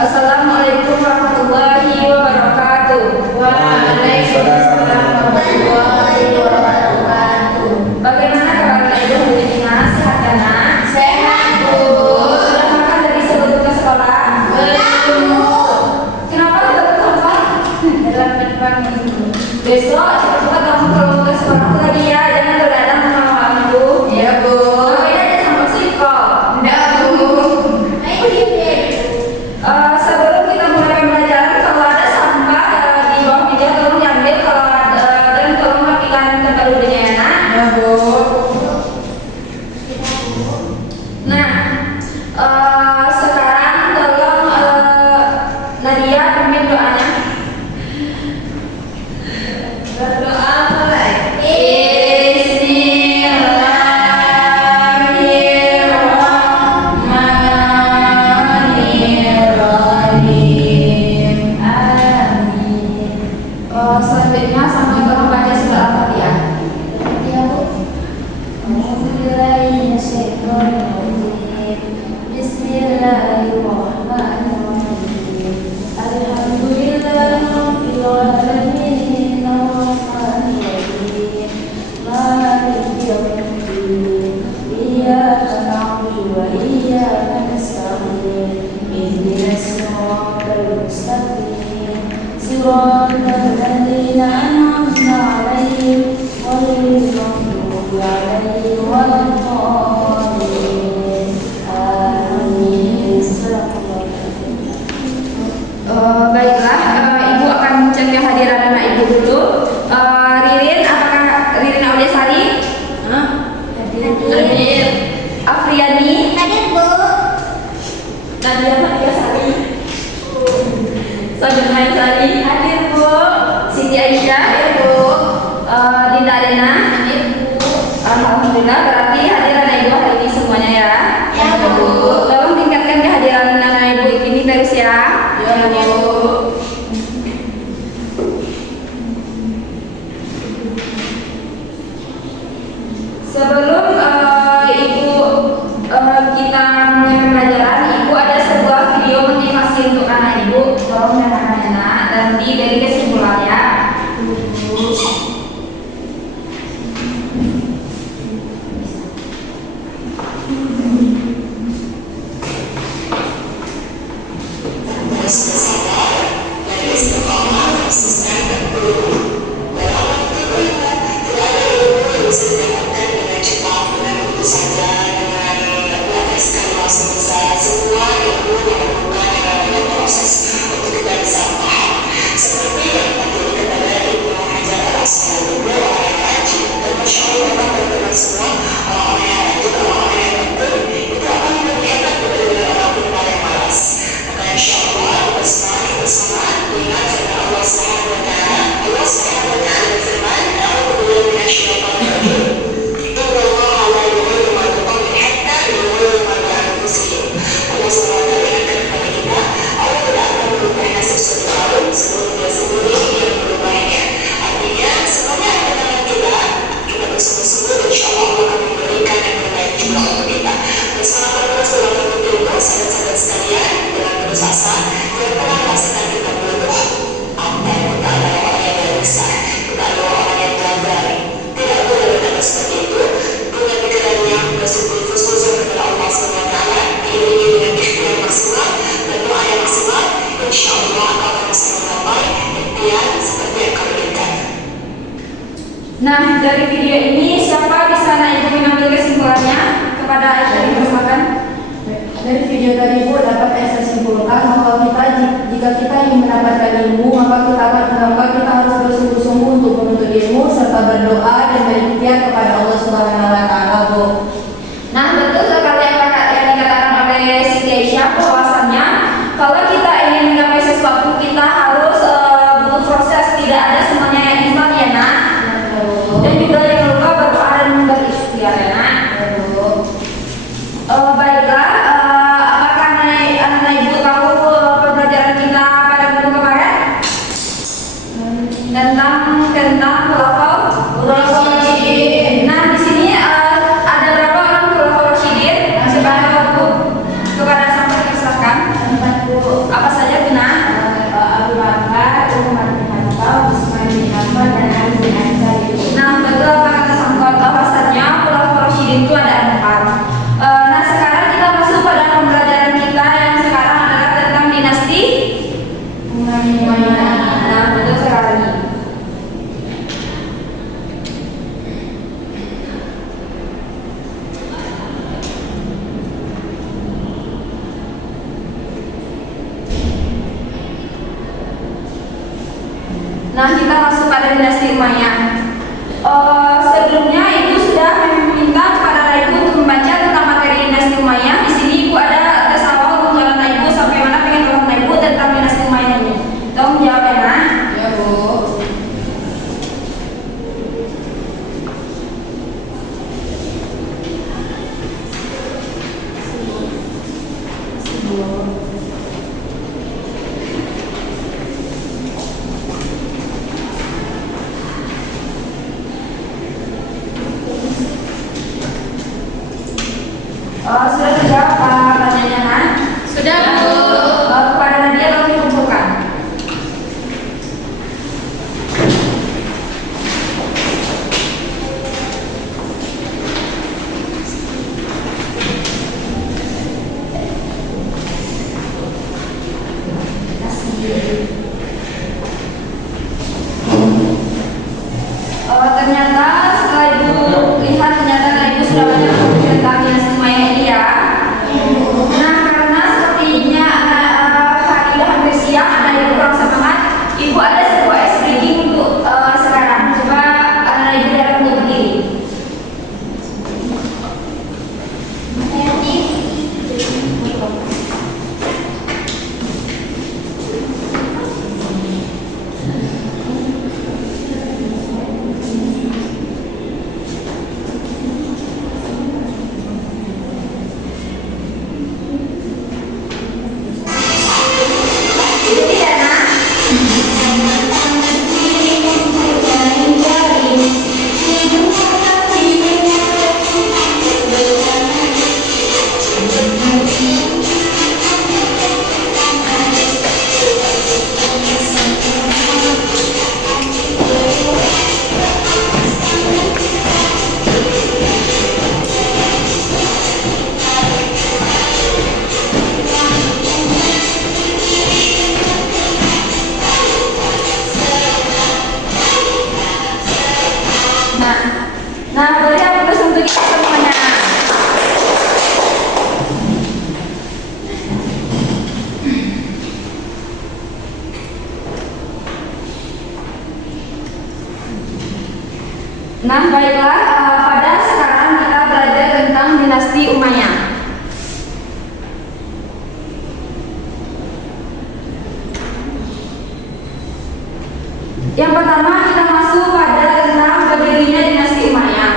Assalamualaikum warahmatullahi wabarakatuh. Waalaikumsalam warahmatullahi wabarakatuh. Bagaimana kabar Ibu hari ini? Sehat kan? Sehat, Bu. Sudah makan dari sebelum ke sekolah? Belum. Kenapa baru makan? Dalam depan Besok cepat kamu kalau ke sekolah lagi ya, jangan begadang malam Bu. Iya, Bu. Ngapain aja sama psikol? Enggak, Bu. Sebelum kita mulai pembelajaran, kalau ada sampah di bawah meja tolong diambil, kalau ada dan tolong rapikan tempat duduknya ya nak. Ya, Bu. Nah, sekarang tolong Nadia pimpin doanya. Berdoa mulai. Bismillahirrahmanirrahim. Amin. Selanjutnya sama tolong baca surah Al-Fatihah. Ya, Bu. Bismillahirrahmanirrahim. Bismillahirrahmanirrahim. Alhamdulillahirabbil alamin. Arrahmanirrahim. Maliki yaumiddin. Iyyaka na'budu wa iyyaka nasta'in. Ihdinas siratal mustaqim. Siratal ladzina an'amta 'alaihim ghairil maghdubi 'alaihim waladdallin. Amin. Baiklah, Ibu akan cek kehadiran anak Ibu dulu. Ririn, apakah Ririn Auliasari? Hadir. Afriani? Hadir, Bu. Nadia Auliasari? Sajana Sari? Hadir, Bu. Siti Aisyah? Hadir, Bu. Dinda Arena? Hadir, Bu. Alhamdulillah, berarti hadir anak Ibu hari ini semuanya ya. Ya, Bu. Tolong tingkatkan kehadiran anak Ibu ini terus ya. Ya, Bu. Sebelum Ibu kita mulai pembelajaran, Ibu ada sebuah video motivasi untuk anak Ibu. Tolong dengarkan ya nak. Nanti dari kesimpulannya. Nah, dari video ini siapa bisa anak Ibu mengambil kesimpulannya kepada Aisyah dipersilakan. Dari video tadi Bu dapat saya simpulkan bahwa jika kita ingin mendapatkan ilmu maka kita harus bersungguh-sungguh untuk menuntut ilmu serta berdoa dan berikhtiar kepada Allah Subhanahu wa taala, Bu. Nah, betul sekali apa yang dikatakan oleh Siti Aisyah bahwasannya kalau kita ingin mencapai sesuatu kita harus berproses, tidak ada semuanya yang instan ya nak. Dan juga jangan lupa berdoa dan berikhtiar ya nak. Baiklah, apakah anak Ibu tahu pembelajaran kita pada minggu kemarin tentang pelafal? Nah, kita masuk pada dinasti Umayyah. Sebelumnya Ibu sudah meminta kepada Ibu untuk membaca tentang materi dinasti Umayyah. Di sini Ibu ada tes awal untuk anak Ibu sampai mana pengen tahu Ibu tentang dinasti Umayyah ini. Tolong jawab ya, Nah. Ya, Bu. Sudah terjawab pertanyaannya, Nah? Sudah, Bu. Kepada Nadia tolong dikumpulkan. Ternyata setelah Ibu lihat ternyata Ibu sudah banyak tentang dinasti Umayyah ini ya. Nah, karena sepertinya hari udah hampir siang, ada Ibu kurang semangat, Ibu ada sebuah ice breaking untuk sekarang. Coba anak Ibu dapat untuk berdiri. Ikuti ya, Nah. Nah, boleh aku terus untuk kita semuanya. Nah, baiklah, pada sekarang kita belajar tentang dinasti Umayyah. Yang pertama kita masuk pada tentang berdirinya dinasti Umayyah.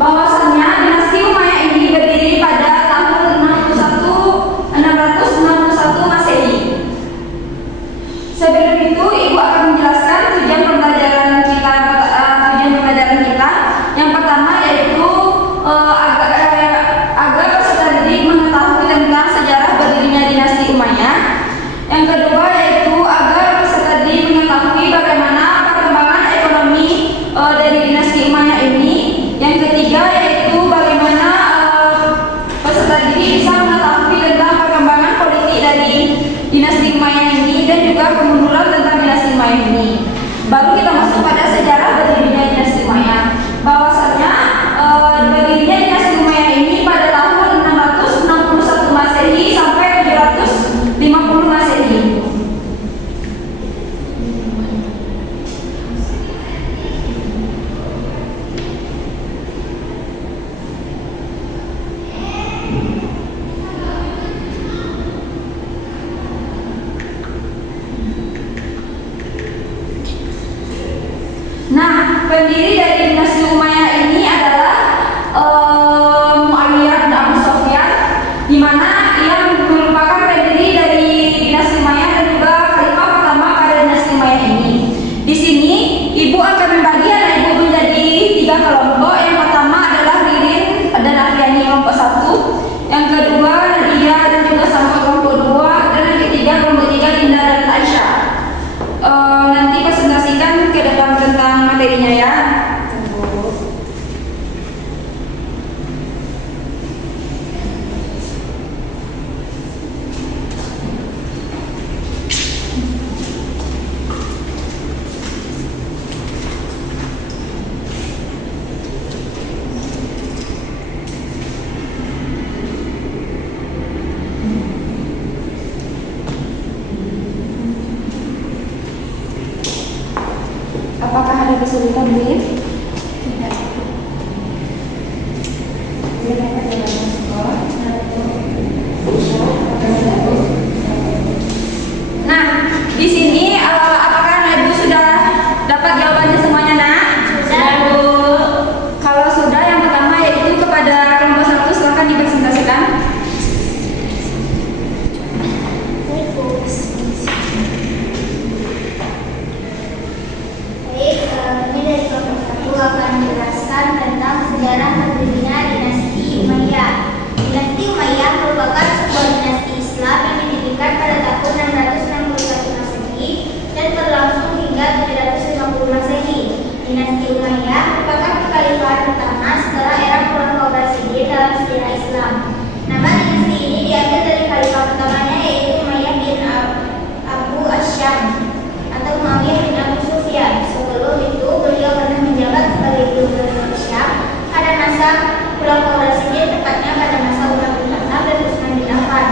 Bahwasannya dinasti Umayyah ini berdiri pada tahun 661 Masehi. Sebelum itu Ibu akan menjelaskan tujuan pembelajaran kita. Yang pertama yaitu agar peserta didik mengetahui tentang sejarah berdirinya dinasti Umayyah. Yang kedua yaitu agar peserta didik mengetahui bagaimana perkembangan ekonomi dari dinasti Umayyah ini. Yang ketiga yaitu bagaimana peserta didik bisa mengetahui tentang perkembangan politik dari dinasti Umayyah ini dan juga kemunduran tentang dinasti Umayyah ini. Baru kita masuk pada sejarah berdirinya dinasti Umayyah. Bahwasanya berdirinya dinasti Umayyah ini pada tahun 661 Masehi sampai 750 Masehi. Nah, pendiri dari dinasti Umayyah ini adalah Muawiyah bin Abu Sufyan, di mana ia merupakan pendiri dari dinasti Umayyah dan juga khalifah pertama pada dinasti Umayyah ini. Di sini Ibu akan membagi anak Ibu menjadi 3 kelompok. Yang pertama adalah Ririn dan Afriani kelompok 1, yang kedua Nadia dan juga sama kelompok 2, dan yang ketiga kelompok 3 Linda dan Aisyah. Nanti presentasikan ke depan tentang materinya ya. kesulitan Bin? Nah, di sini apakah anak ibu sudah dapat jawabannya semuanya nak? Sudah, Bu. Kalau sudah, yang pertama yaitu kepada kelompok 1 silakan dipresentasikan. Baik, ini dari kelompok 1 akan menjelaskan tentang sejarah berdirinya dinasti Umayyah. Dinasti Umayyah merupakan sebuah dinasti Islam yang didirikan pada tahun 661 Masehi dan berlangsung hingga 750 Masehi. Dinasti Umayyah merupakan kekhalifahan pertama setelah era Khulafaur Rasyidin dalam sejarah Islam. Nama dinasti ini diambil dari khalifah pertamanya yaitu Umayyah bin Abu Asyam atau Muawiyah bin Abu Sufyan. Sebelum itu beliau pernah menjabat sebagai gubernur Syam pada masa Khulafaur Rasyidin, tepatnya pada masa Umar bin Khattab dan Utsman bin Affan.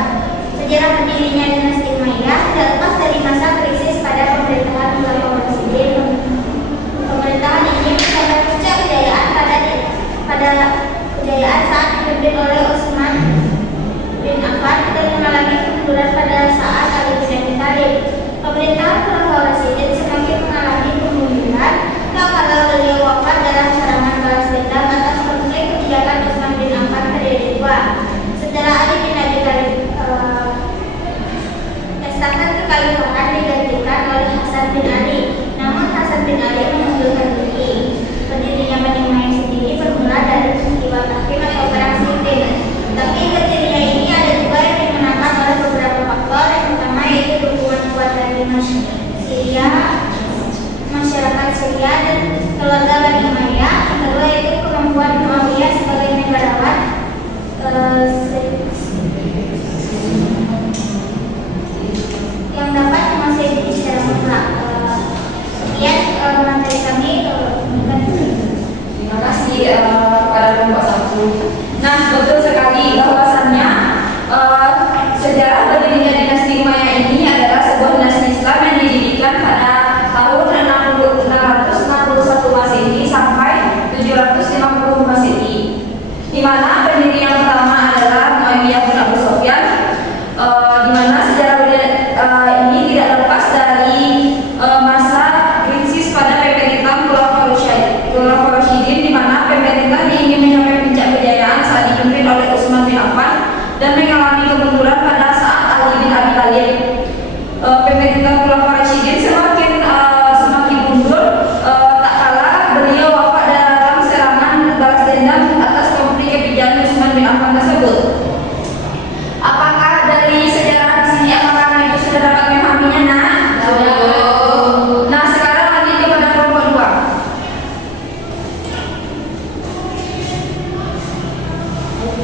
Sejarah berdirinya dinasti Umayyah tidak lepas dari masa krisis pada pemerintahan Khulafaur Rasyidin. Pemerintahan ini mencapai puncak kejayaan pada kejayaan saat dipimpin oleh Utsman bin Affan dan mengalami kemunduran pada saat Ali bin Abi Thalib. Pemerintahan Khulafaur Rasyidin semakin mengalami kemunduran tak kalah beliau wafat dalam serangan balas dendam atas konflik kebijakan Utsman bin Affan periode 2. Setelah Ali bin Abi Thalib estafet kekhalifahan digantikan oleh Hasan bin Ali. Namun Hasan bin Ali mengundurkan diri. Berdirinya Bani Umayyah sendiri bermula dari peristiwa Tahkim atau perang Siffin. Tapi berdirinya ini ada juga yang dimenangkan oleh beberapa faktor. Yang pertama yaitu dukungan kuat dari masyarakat Syria dan keluarga Bani Umayyah. Yang kedua yaitu kemampuan Muawiyah sebagai negarawan yang dapat menguasai diri secara mutlak. Sekian materi kami. Terima kasih kepada kelompok 1. Nah, betul sekali bahwasannya sejarah berdirinya dinasti Umayyah ini adalah sebuah dinasti Islam yang didirikan pada tahun 661 Masehi sampai 750 Masehi. Di mana pendiri yang pertama adalah Muawiyah bin Abu Sufyan. Di mana sejarah ini tidak lepas dari masa krisis pada pemerintahan Khulafaur Rasyidin, di mana pemerintah ingin mencapai puncak kejayaan saat dipimpin oleh Utsman bin Affan dan mengalami kemunduran pada saat Ali bin Abi Thalib. Pemerintah Khulafaur Rasyidin semakin mundur, tak kalah beliau wafat dalam serangan balas dendam atas konflik kebijakan Utsman bin Affan tersebut. Apakah dari sejarah di sini apakah Ibu sudah dapat memahaminya, nak? Nah, sekarang lanjut kepada kelompok 2.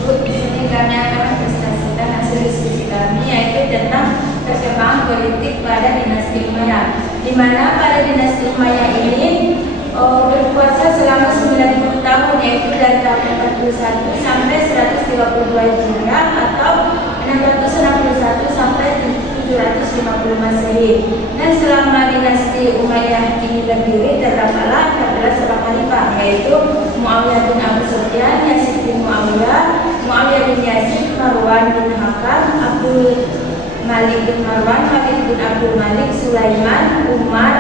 Di sini kami akan mempresentasikan hasil diskusi kami yaitu tentang perkembangan politik pada dinasti Umayyah. Di mana pada dinasti Umayyah ini berkuasa selama 90 tahun yaitu dari tahun 41 sampai 132 Hijriah atau 661 sampai 750 Masehi. Dan selama dinasti Umayyah ini berdiri terdapatlah 14 orang khalifah yaitu Muawiyah bin Abu Sufyan, Yazid bin Muawiyah, Muawiyah bin Yazid, Marwan bin Hakam, Abdul Malik bin Marwan, Khalid bin Abdul Malik, Sulaiman, Umar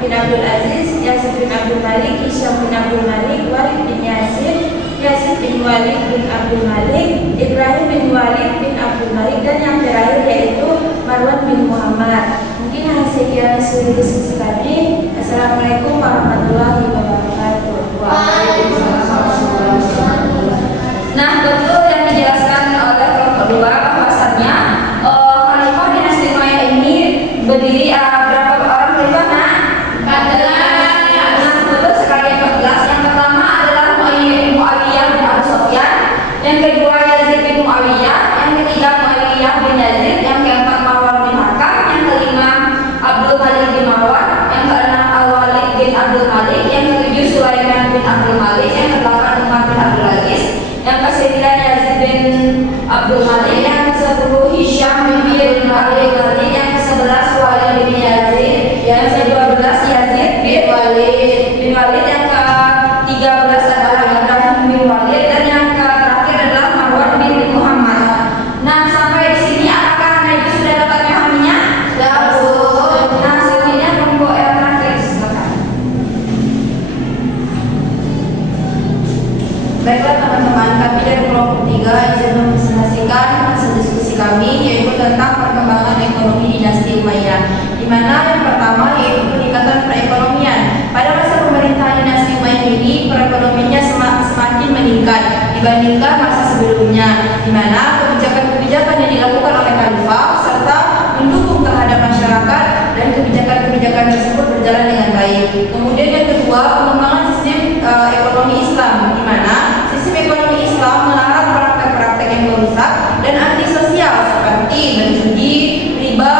bin Abdul Aziz, Yazid bin Abdul Malik, Hisham bin Abdul Malik, Walid bin Yazid, Yazid bin Walid bin Abdul Malik, Ibrahim bin Walid bin Abdul Malik, dan yang terakhir yaitu Marwan bin Muhammad. Mungkin hanya sekian hasil diskusi kami. Assalamualaikum warahmatullahi wabarakatuh. Nah, betul yang dijelaskan oleh kelompok 2 bahwasannya khalifah dinasti Umayyah ini berdiri berapa orang khalifah, nak? 14. Nah, betul sekali 14. Yang pertama adalah Muawiyah bin Abu Sufyan, yang kedua Yazid bin Muawiyah, yang ketiga Muawiyah bin Yazid, yang keempat Marwan bin Hakam, yang kelima Abdul Malik bin Marwan, yang keenam Al-Walid bin Abdul Malik, yang ketujuh Sulaiman bin Abdul Malik, yang kedelapan Umar bin Abdul Aziz, yang ke-9 Yazid bin Abdul Malik, yang ke-10 Hisham bin Abdul Malik, yang ke-11 Walid bin Yazid, yang ke-12 Yazid bin Walid, Baiklah teman-teman, kami dari kelompok 3 izin mempresentasikan hasil diskusi kami yaitu tentang perkembangan ekonomi dinasti Umayyah, di mana yang pertama yaitu peningkatan perekonomian. Pada masa pemerintahan dinasti Umayyah ini perekonomiannya semakin meningkat dibandingkan masa sebelumnya, di mana kebijakan-kebijakan yang dilakukan oleh khalifah serta mendukung terhadap masyarakat dan kebijakan-kebijakan tersebut berjalan dengan baik. Kemudian yang kedua, pengembangan sistem ekonomi Islam, di mana sistem ekonomi Islam melarang praktek-praktek yang merusak dan antisosial seperti berjudi, riba,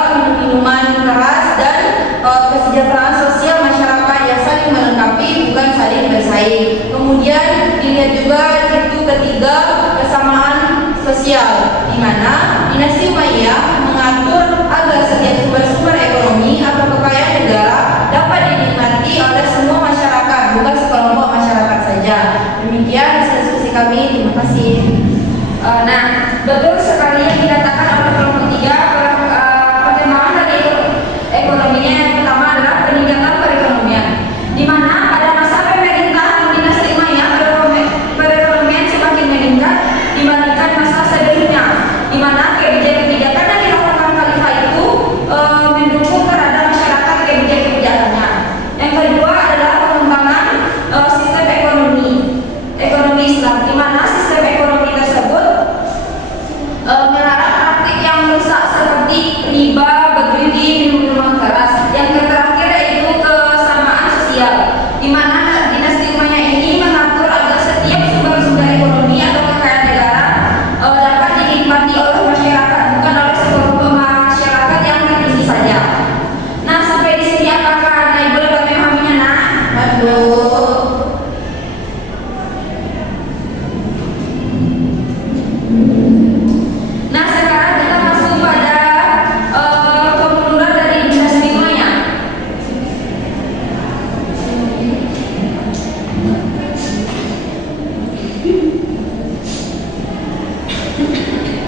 minuman keras, dan kesejahteraan sosial masyarakat yang saling melengkapi bukan saling bersaing. Kemudian dilihat juga itu ketiga, kesamaan sosial, di mana dinasti Umayyah mengatur agar setiap sumber-sumber ekonomi atau kekayaan negara dapat dinikmati oleh semua masyarakat, bukan sekelompok masyarakat saja. Demikian hasil diskusi kami. Terima kasih. Nah, betul sekali yang dikatakan oleh kelompok 3. Perkembangan dari ekonominya yang pertama adalah peningkatan perekonomian, di mana pada masa pemerintahan dinasti Umayyah perekonomian semakin meningkat dibandingkan masa sebelumnya, di mana kebijakan-kebijakan yang dilakukan khalifah itu mendukung terhadap masyarakat kebijakan-kebijakannya. Yang kedua adalah pengembangan sistem ekonomi Islam, di mana sistem ekonomi tersebut melarang praktik yang merusak seperti riba, berjudi, minuman keras. Yang terakhir yaitu kesamaan sosial, di mana dinasti Umayyah ini mengatur agar setiap sumber-sumber ekonomi atau kekayaan negara dapat dinikmati oleh masyarakat, bukan oleh sekelompok masyarakat yang tertinggi saja. Nah, sampai di sini apakah Ibu dapat memahaminya, Nak? Nah, sekarang kita masuk pada kemunduran dari dinasti Umayyah.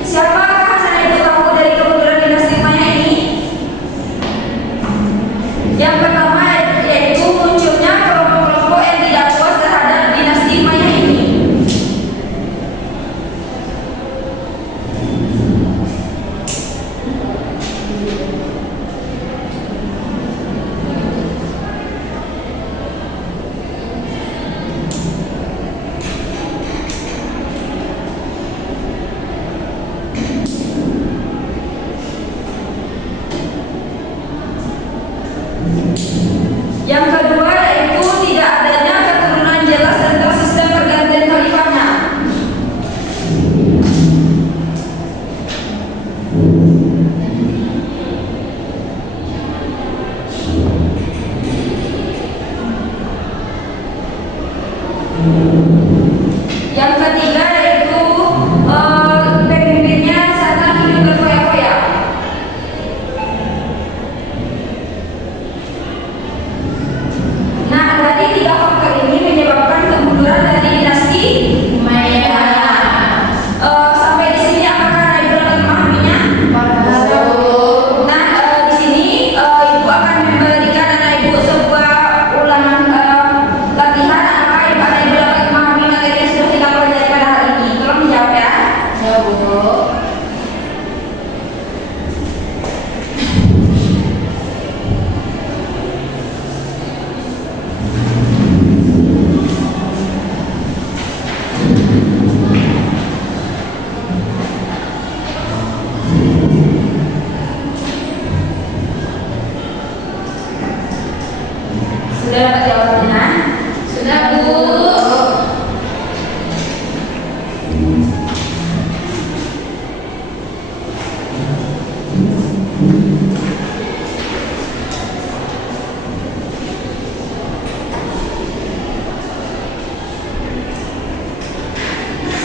Siapakah Hasan Ibu tahu dari kemunduran dinasti Umayyah ini? Yang pertama yaitu munculnya kelompok-kelompok yang tidak puas terhadap dinasti Umayyah ini. Yang kedua yaitu tidak adanya keturunan jelas tentang sistem pergantian khalifahnya. Yang ketiga yaitu pemimpinnya sangat hidup berfoya-foya. Nah, dari tiga faktor ini menyebabkan kemunduran dari dinasti Umayyah. Sampai di sini apakah Ibu dapat memahaminya? Nah, di sini Ibu akan memberikan anak Ibu sebuah ulangan latihan apakah anak Ibu dapat memahami materi yang sudah kita pelajari pada hari ini. Tolong dijawab ya. Jawab, Bu. Sudah dapat jawabannya? Sudah, Bu.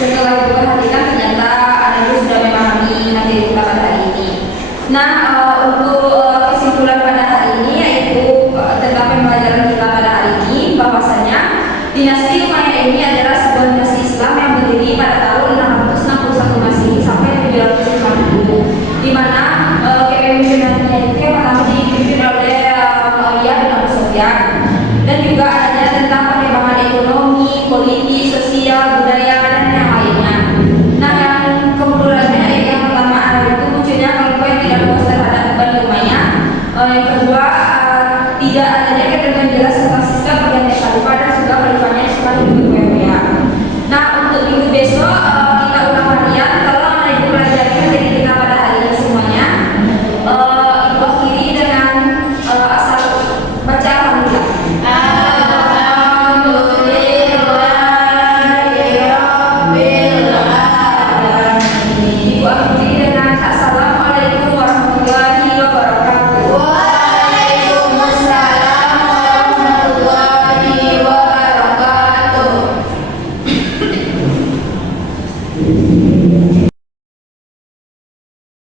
Setelah Ibu perhatikan ternyata anak Ibu sudah memahami materi kita pada hari ini. Nah, untuk kesimpulan pada hari ini yaitu tentang pembelajaran kita pada hari ini bahwasanya dinasti Umayyah ini adalah sebuah dinasti Islam yang berdiri pada tahun 661 Masehi sampai 750, di mana kepemimpinannya itu yang pertama dipimpin oleh Muawiyah bin Abu Sufyan, dan juga adanya tentang perkembangan ekonomi, politik, sosial, budaya setelah itu